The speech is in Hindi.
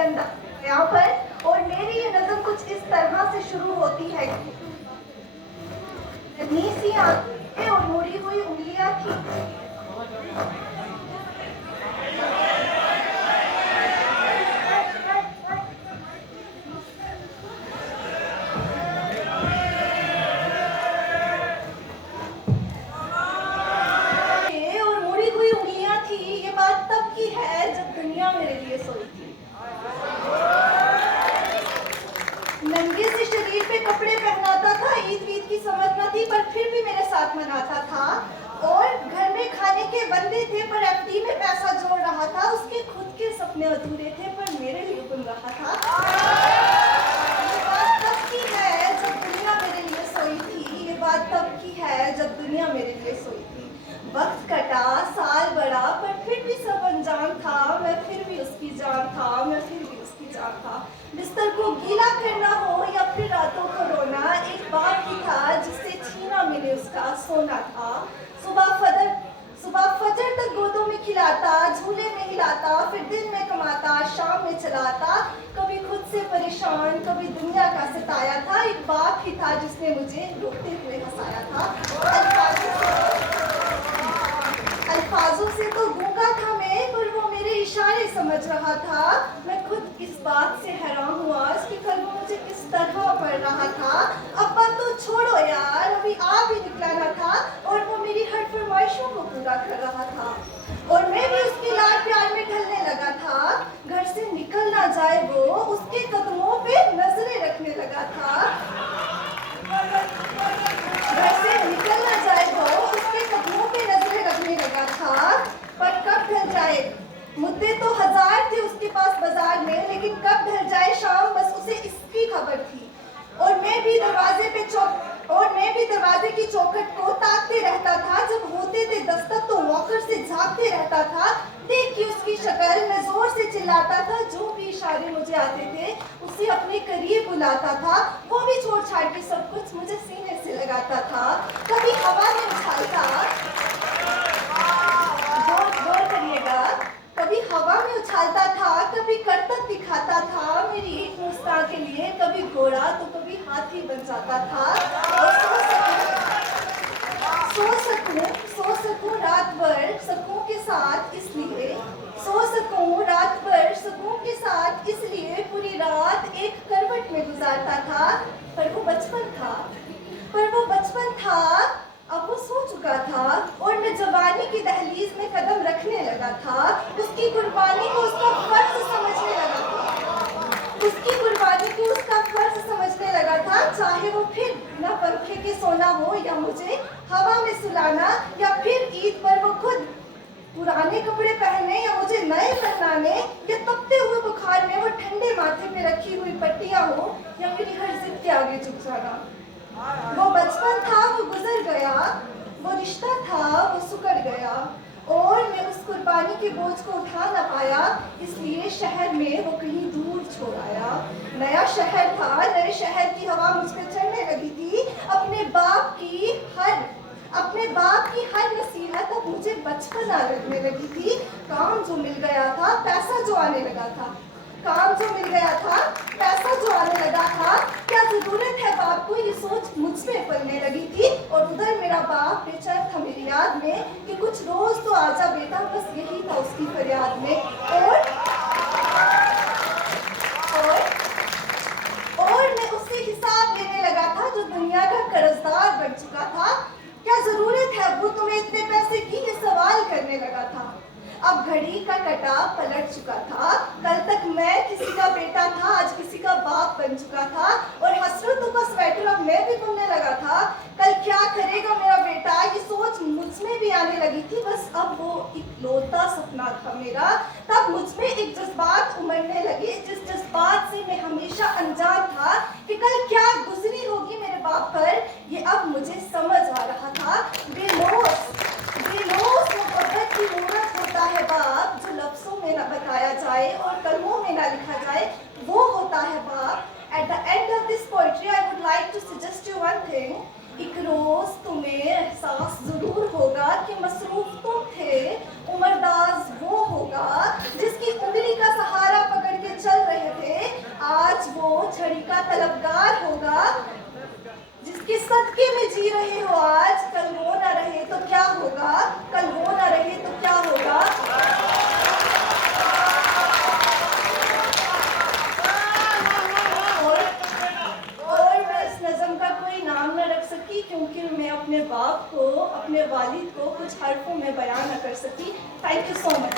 अंदर यहाँ पर। और मेरी ये नज़म कुछ इस तरह से शुरू होती है। नन्ही सी आंखें और मुड़ी हुई उंगलियां थी। और मुड़ी हुई उंगलियां थी। ये बात तब की है जब दुनिया मेरे लिए सोई थी। नंगे से शरीर पे कपड़े पहनाता था, ईद वीद की समझ न थी, पर फिर भी मेरे साथ मनाता था। और घर में खाने के बंदे थे, पर एफडी में पैसा जोड़ रहा था। उसके खुद के सपने अधूरे थे, पर मेरे लिए बुन रहा था। ये बात तब की है जब दुनिया मेरे लिए सोई थी। ये बात तब की है जब दुनिया मेरे लिए सोई थी। वक्त कटा, साल बढ़ा, पर फिर भी सब अनजान था। मैं फिर भी उसकी जान था, मैं फिर भी उसकी जान था। बिस्तर को गीला करना हो या फिर रातों को रोना, एक बाप ही था जिससे छीना मैंने उसका सोना था। सुबह फजर तक गोदों में खिलाता, झूले में हिलाता, फिर दिन में कमाता, शाम में चलाता। कभी खुद से परेशान, कभी दुनिया का सताया था। एक बाप ही था जिसने मुझे रोते हुए हंसाया था। अल्फाजों से तो गूंगा था मैं, पर वो मेरे इशारे समझ रहा था। मैं खुद इस बात से हैरान हुआ कि कल वो मुझे किस तरह पढ़ रहा था। अब्बा तो छोड़ो यार, अभी आ भी निकला न था, और वो मेरी हर फरमाइशों को पूरा कर रहा था। और मैं भी उसके लाड प्यार में ढलने लगा था। घर से निकल ना जाए वो, उसके कदमों पे नजरें रखने लगा था। घर से निकल ना जाए वो, उसके कदमों पे नजरें रखने लगा था। पर कब ढल जाए, मुद्दे तो हजार थे उसके पास बाजार में, लेकिन कब ढल जाए शाम, बस उसे इसकी खबर थी। और मैं भी दरवाजे की चौखट को ताकते रहता था। जब होते थे दस्तक तो वॉकर से झांकते रहता था। देख के उसकी शक्ल मैं जोर से चिल्लाता था। जो भी इशारे मुझे आते थे उसे अपने करीब बुलाता था। वो भी छोड़ छाड़ के सब कुछ मुझे सीने से लगाता था। कभी हवा में उछालता, गौर करिएगा, कभी हवा में उछालता था, कभी करतब दिखाता था मेरी एक मुस्कान के लिए। कभी घोड़ा तो कभी हाथी बन जाता था। और सो सकूं रात भर सकूं के साथ, इसलिए सो सकूं रात भर सकूं के साथ, इसलिए पूरी रात एक करवट में गुजारता था। पर वो बचपन था, अब वो सो चुका था। और मैं जवानी की दहलीज में कदम रखने लगा था। उसकी कुर्बानी को उसका फर्ज समझने लगा था। चाहे वो फिर बिना पंखे के सोना हो, या मुझे हवा में सुलाना, या फिर ईद पर वो खुद पुराने कपड़े पहने या मुझे नए पहनाने, या तपते हुए बुखार में वो ठंडे माथे पे रखी हुई पट्टियां हो, या मेरी हर जिद के आगे झुक जाना। वो बचपन था, वो गुजर गया। वो रिश्ता था, वो सुकड़ गया। और मैं उस कुर्बानी के बोझ को उठा ना पाया, इसलिए शहर में वो कहीं दूर छोड़ आया। नया शहर था, नए शहर की हवा मुझ पे चढ़ने लगी थी। अपने बाप की हर नसीहत अब मुझे बचपना लगने लगी थी। काम जो मिल गया था, पैसा जो आने लगा था, क्या जरूरत है बाप को, ये सोच मुझ में पलने लगी थी। और उधर मेरा बाप बेचैन था मेरी याद में कि कुछ रोज तो आजा बेटा, बस यही था उसकी फरियाद में। और मैं उससे हिसाब लेने लगा था जो दुनिया का कर्जदार बन चुका था। क्या जरूरत है वो तुम्हें इतने पैसे की, ये सवाल करने लगा था। अब घड़ी का कटा पलट चुका था। कल तक मैं किसी का बेटा था, आज किसी का बाप बन चुका था। और हसरतों का स्वेटर अब मैं भी बुनने लगा था। कल क्या करेगा मेरा बेटा, ये सोच मुझ में भी आने लगी थी। बस अब वो इकलौता सपना था मेरा। तब मुझ में एक जज्बात उमड़ने लगे, जिस जज्बात से मैं हमेशा अनजान था कि कल क्या गुजरी होगी मेरे बाप पर, ये अब मुझे समझ आ रहा था। बेलोस मोहब्बत की मूरत होता है बाप, जो लफ्जों में न बताया जाए और कलमों में न लिखा जाए, वो होता है बाप। At the end of this poetry, I would like to suggest you one thing. एक रोज तुम्हें एहसास जरूर होगा कि मसरूफ तुम थे, उम्रदाज वो होगा जिसकी उंगली का सहारा पकड़ के चल रही क्योंकि मैं अपने बाप को, अपने वालिद को कुछ हरफों में बयान न कर सकी। Thank you so much.